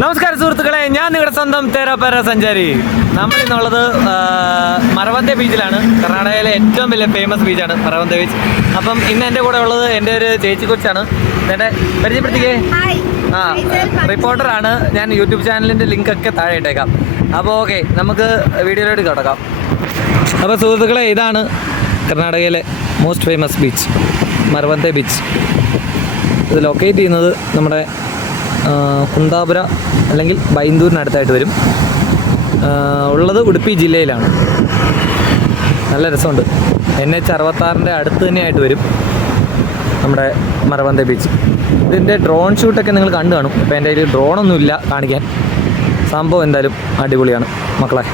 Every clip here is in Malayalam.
നമസ്കാരം സുഹൃത്തുക്കളെ, ഞാൻ നിങ്ങളുടെ സ്വന്തം തേരാപ്പേര സഞ്ചാരി. നമ്മളിന്നുള്ളത് മറവന്തെ ബീച്ചിലാണ്. കർണാടകയിലെ ഏറ്റവും വലിയ ഫേമസ് ബീച്ചാണ് മറവന്തെ ബീച്ച്. അപ്പം ഇന്ന് എൻ്റെ കൂടെ ഉള്ളത് എൻ്റെ ഒരു ചേച്ചി കൊച്ചാണ്. എൻ്റെ പരിചയപ്പെടുത്തിക്കേ. റിപ്പോർട്ടറാണ് ഞാൻ. യൂട്യൂബ് ചാനലിൻ്റെ ലിങ്കൊക്കെ താഴെ ഇട്ടേക്കാം. അപ്പോൾ ഓക്കെ, നമുക്ക് വീഡിയോയിലോട്ട് കിടക്കാം. അപ്പോൾ സുഹൃത്തുക്കളെ, ഇതാണ് കർണാടകയിലെ മോസ്റ്റ് ഫേമസ് ബീച്ച്, മറവന്തെ ബീച്ച്. ഇത് ലൊക്കേറ്റ് ചെയ്യുന്നത് നമ്മുടെ കുന്താപുര അല്ലെങ്കിൽ ബൈന്ദൂരിനടുത്തായിട്ട് വരും. ഉള്ളത് ഉടുപ്പി ജില്ലയിലാണ്. നല്ല രസമുണ്ട്. NH-66 അടുത്ത് തന്നെയായിട്ട് വരും നമ്മുടെ മറവന്തെ ബീച്ച്. ഇതിൻ്റെ ഡ്രോൺ ഷൂട്ടൊക്കെ നിങ്ങൾ കണ്ടു കാണും. അപ്പോൾ എൻ്റെ കയ്യിൽ ഡ്രോണൊന്നുമില്ല കാണിക്കാൻ. സംഭവം എന്തായാലും അടിപൊളിയാണ് മക്കളെ.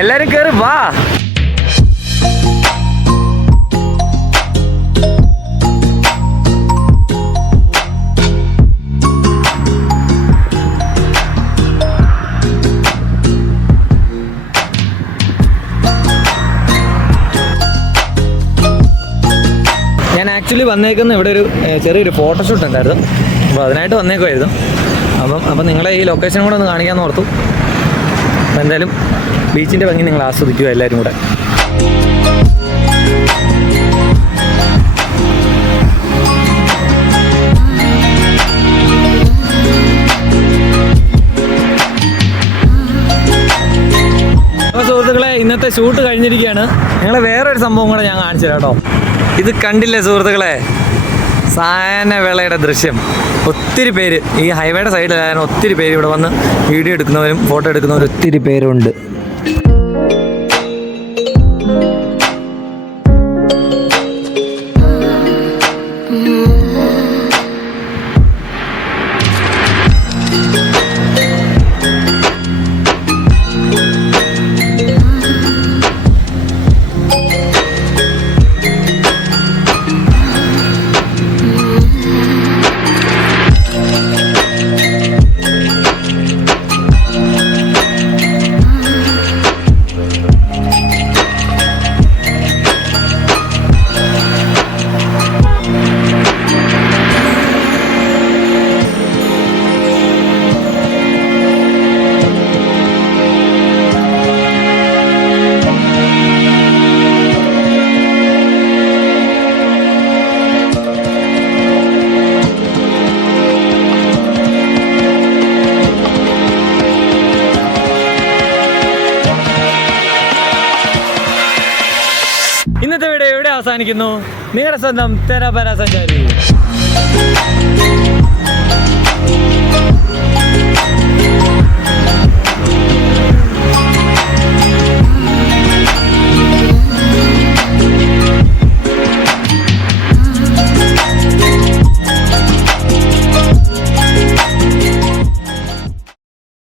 എല്ലാരും കേറി വാ. ഞാൻ ആക്ച്വലി വന്നേക്കുന്ന ഇവിടെ ഒരു ചെറിയൊരു ഫോട്ടോഷൂട്ട് ഉണ്ടായിരുന്നു. അപ്പോൾ അതിനായിട്ട് വന്നേക്കുമായിരുന്നു. അപ്പം നിങ്ങളെ ഈ ലൊക്കേഷൻ കൂടെ ഒന്ന് കാണിക്കാമെന്ന് ഓർത്തു. അപ്പം എന്തായാലും ബീച്ചിൻ്റെ ഭംഗി നിങ്ങൾ ആസ്വദിക്കുക എല്ലാവരും കൂടെ. അപ്പോൾ സുഹൃത്തുക്കളെ, ഇന്നത്തെ ഷൂട്ട് കഴിഞ്ഞിരിക്കുകയാണ്. നിങ്ങളെ വേറൊരു സംഭവം കൂടെ ഞാൻ കാണിച്ചു തരാം കേട്ടോ. ഇത് കണ്ടില്ലേ സുഹൃത്തുക്കളെ, സായനവേളയുടെ ദൃശ്യം. ഒത്തിരി പേര് ഈ ഹൈവേയുടെ സൈഡിലായാലും ഒത്തിരി പേര് ഇവിടെ വന്ന് വീഡിയോ എടുക്കുന്നവരും ഫോട്ടോ എടുക്കുന്നവരും ഒത്തിരി പേരുണ്ട്. ഇന്നത്തെ വീഡിയോ ഇവിടെ അവസാനിക്കുന്നു. നിങ്ങളുടെ സ്വന്തം തേരാപ്പേര സഞ്ചാരി.